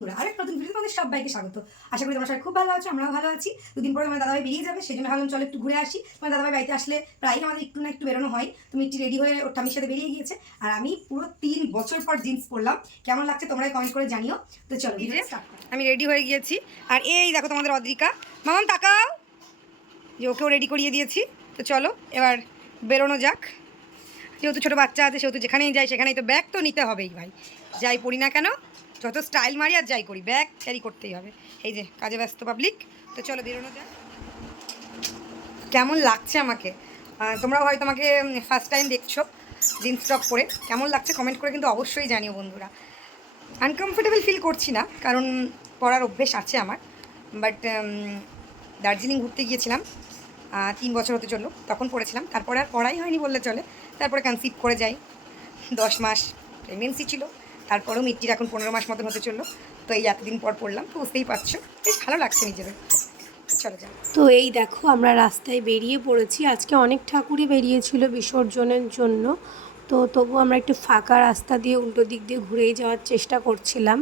আরেকটা নতুন ভিডিও তোমাদের সবাইকে স্বাগত। আশা করি তোমরা সবাই খুব ভালো আছো, আমরাও ভালো আছি। দুদিন পরে আমার দাদাভাই বেরিয়ে যাবে, সেই জন্য ভাবলাম চলো একটু ঘুরে আসি। তোমার দাদাভাই বাড়িতে আসলে প্রায়ই আমাদের একটু না একটু বেরোনো হয়। তুমি একটু রেডি হয়ে ওর ঠামির সাথে বেরিয়ে গিয়েছে, আর আমি পুরো 3 বছর পর জিন্স পরলাম। কেমন লাগছে তোমরাই কমেন্ট করে জানিও। তো চলো ভিডিও স্টার্ট। আমি রেডি হয়ে গিয়েছি, আর এই দেখো তোমাদের অদ্রিকা। মামাম তাকাও, যে ওকেও রেডি করিয়ে দিয়েছি। তো চলো এবার বেরোনো যাক। যেহেতু ছোটো বাচ্চা আছে, সেহেতু যেখানেই যাই সেখানেই তো ব্যাগ তো নিতে হবেই ভাই, যাই পড়ি না কেন, যত স্টাইল মারি আর যাই করি ব্যাগ ক্যারি করতেই হবে। এই যে কাজে ব্যস্ত পাবলিক। তো চলো বেরোনো যাক। কেমন লাগছে আমাকে, তোমরাও হয়তো আমাকে ফার্স্ট টাইম দেখছো জিন্স টপ পরে, কেমন লাগছে কমেন্ট করে কিন্তু অবশ্যই জানিও বন্ধুরা। আনকমফোর্টেবল ফিল করছি না, কারণ পরার অভ্যেস আছে আমার। বাট দার্জিলিং ঘুরতে গিয়েছিলাম 3 বছর হতে চললো, তখন পড়েছিলাম। তারপরে আর পড়াই হয়নি বললে চলে। তারপরে কনসিভ করে যাই, 10 মাস প্রেগনেন্সি ছিল। তারপরেও মিট্টির এখন 15 মাস মতন হতে চললো। তো এই এতদিন পর পড়লাম, তো বুঝতেই পারছো বেশ ভালো লাগছে নিজেরও। চলো যাও। তো এই দেখো আমরা রাস্তায় বেরিয়ে পড়েছি। আজকে অনেক ঠাকুরই বেরিয়েছিল বিসর্জনের জন্য, তো তবু আমরা একটু ফাঁকা রাস্তা দিয়ে উল্টো দিক দিয়ে ঘুরেই যাওয়ার চেষ্টা করছিলাম।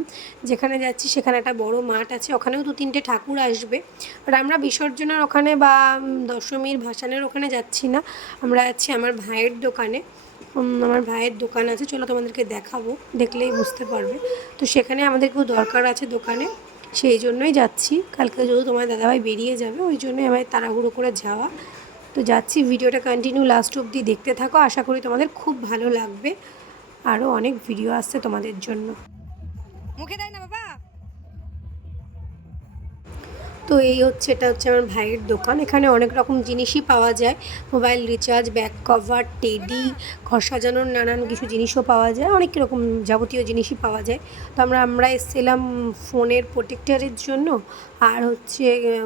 যেখানে যাচ্ছি সেখানে একটা বড় মাঠ আছে, ওখানেও 2-3টে ঠাকুর আসবে। আর আমরা বিসর্জনের ওখানে বা দশমীর ভাসানের ওখানে যাচ্ছি না, আমরা যাচ্ছি আমার ভাইয়ের দোকানে। আমার ভাইয়ের দোকান আছে, চলো তোমাদেরকে দেখাবো, দেখলেই বুঝতে পারবে। তো সেখানে আমাদের খুব দরকার আছে দোকানে, সেই জন্যই যাচ্ছি। কালকে যেহেতু তোমার দাদাভাই বেরিয়ে যাবে, ওই জন্যই আমার তাড়াহুড়ো করে যাওয়া। তো যাচ্ছি, ভিডিওটা কন্টিনিউ লাস্ট অবধি দেখতে থাকো, আশা করি তোমাদের খুব ভালো লাগবে। আরও অনেক ভিডিও আসছে তোমাদের জন্য। মুখে দেয় না বাবা। তো এই হচ্ছে, এটা হচ্ছে আমার ভাইয়ের দোকান। এখানে অনেক রকম জিনিসই পাওয়া যায়, mobile recharge, back cover, teddy, ঘর সাজানোর নানান কিছু জিনিসও পাওয়া যায়, অনেক রকম যাবতীয় জিনিসই পাওয়া যায়। তো আমরা এসেছিলাম ফোনের প্রোটেক্টারের জন্য আর হচ্ছে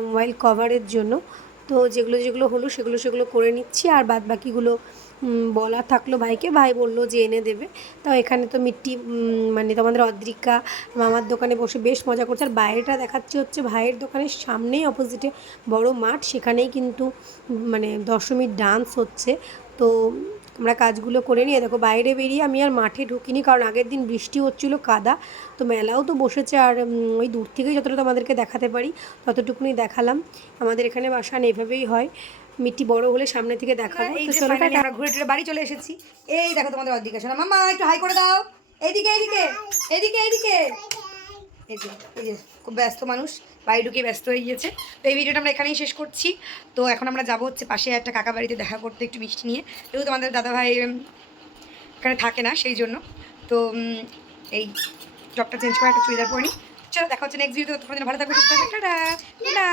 মোবাইল কভারের জন্য। তো যেগুলো হলো সেগুলো করে নিচ্ছি, আর বাদ বাকিগুলো বলা থাকলো ভাইকে, ভাই বললো যে এনে দেবে। তাও এখানে তো মিট্টি মানে তোমাদের অদ্রিকা মামার দোকানে বসে বেশ মজা করছে। আর বাইরেটা দেখাচ্ছি হচ্ছে ভাইয়ের দোকানের সামনেই অপোজিটে বড় মাঠ, সেখানেই কিন্তু মানে দশমীর ডান্স হচ্ছে। তো আমরা কাজগুলো করে নিয়ে দেখো বাইরে বেরিয়ে আমি আর মাঠে ঢুকিনি, কারণ আগের দিন বৃষ্টি হচ্ছিলো, কাদা। তো মেলাও তো বসেছে, আর ওই দূর থেকেই যতটা তোমাদেরকে দেখাতে পারি ততটুকুনি দেখালাম। আমাদের এখানে বাসান এভাবেই হয়, মিট্টি বড় হলে সামনে থেকে দেখাবো। এই তো যে চলো ফাইনালি আমরা ঘুরে টুরে বাড়ি চলে এসেছি। এই দেখো তোমাদের অদ্রিকা শোনা, মামা একটু হাই করে দাও। এইদিকে এইদিকে এইদিকে এইদিকে। এই যে খুব ব্যস্ত মানুষ, বাড়ি ঢুকে ব্যস্ত হয়ে গিয়েছে। তো এই ভিডিওটা আমরা এখানেই শেষ করছি। তো এখন আমরা যাবো হচ্ছে পাশে একটা কাকা বাড়িতে দেখা করতে, একটু মিষ্টি নিয়ে। যেহেতু তোমাদের দাদাভাই এখানে থাকে না, সেই জন্য। তো এই টপটা চেঞ্জ করে একটা চুড়িদার পরে নিই। চলো দেখা হচ্ছে নেক্সট ভিডিওতে। তোমাদের ভালো থাকবে, সুস্থ থাকবে, টাটা।